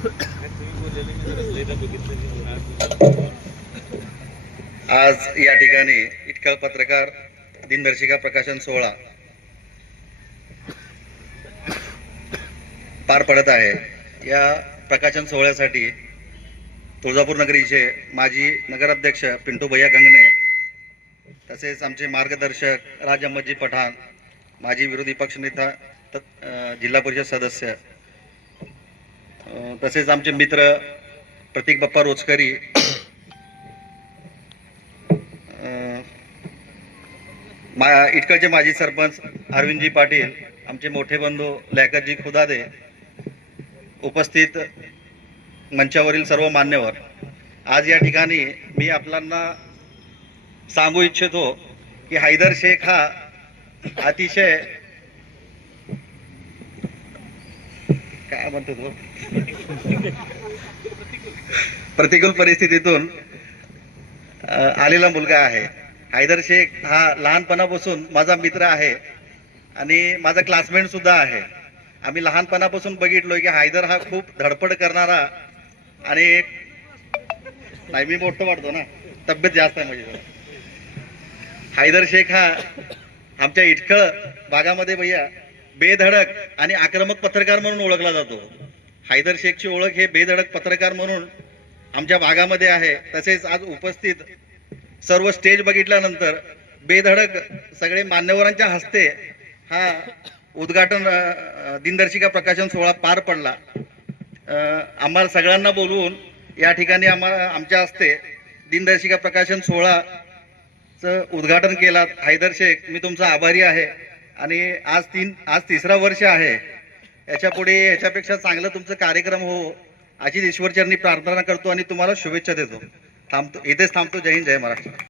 आज या ठिकाणी इटकल पत्रकार दिनदर्शिका प्रकाशन सोहळा पार पडत आहे। या प्रकाशन सोहळ्यासाठी तुळजापूर नगरीचे माजी नगराध्यक्ष पिंटू भैया गंगणे, तसेच आमचे मार्गदर्शक राज अहमदजी पठाण, माजी विरोधी पक्षनेता जिल्हा परिषद सदस्य, तसेच आमचे मित्र प्रतीक बाप्पा रोचकरी, इटकलचे माजी सरपंच अरविंदजी पाटील, आमचे मोठे बंधू लॅकतजी खुदादे, उपस्थित मंचावरील सर्व मान्यवर, आज या ठिकाणी मी आपल्याला सांगू इच्छितो की हैदर शेख हा अतिशय काय म्हणतो तो प्रतिकूल परिस्थितीतून आलेला मुलगा आहे। हैदर शेख हा लहानपणापासून माझा मित्र आहे आणि माझा क्लासमेट सुद्धा आहे। आम्ही लहानपणापासून बघितलोय की हैदर हा खूप धडपड करणारा आणि नाही मी मोठं वाटतो ना, तब्येत जास्त आहे माझी। हैदर शेख हा आमच्या इटकळ भागामध्ये भैया बेधडक आणि आक्रमक पत्रकार म्हणून ओळखला जातो। हैदर शेखची ओळख हे बेधडक पत्रकार म्हणून आमच्या भागामध्ये आहे। तसेच आज उपस्थित सर्व स्टेज बघितल्यानंतर बेधडक सगळे मान्यवरांच्या हस्ते हा उद्घाटन दिनदर्शिका प्रकाशन सोहळा पार पडला। आम्हाला सगळ्यांना बोलवून या ठिकाणी आमच्या हस्ते दिनदर्शिका प्रकाशन सोहळाचं उद्घाटन केला। हैदर शेख, मी तुमचा आभारी आहे आणि आज तिसरा वर्ष आहे। याच्यापेक्षा चांगलं तुमचं कार्यक्रम हो अशी ईश्वरचरणी प्रार्थना करतो आणि तुम्हाला शुभेच्छा देतो। इथेच थांबतो। जय हिंद, जय महाराष्ट्र।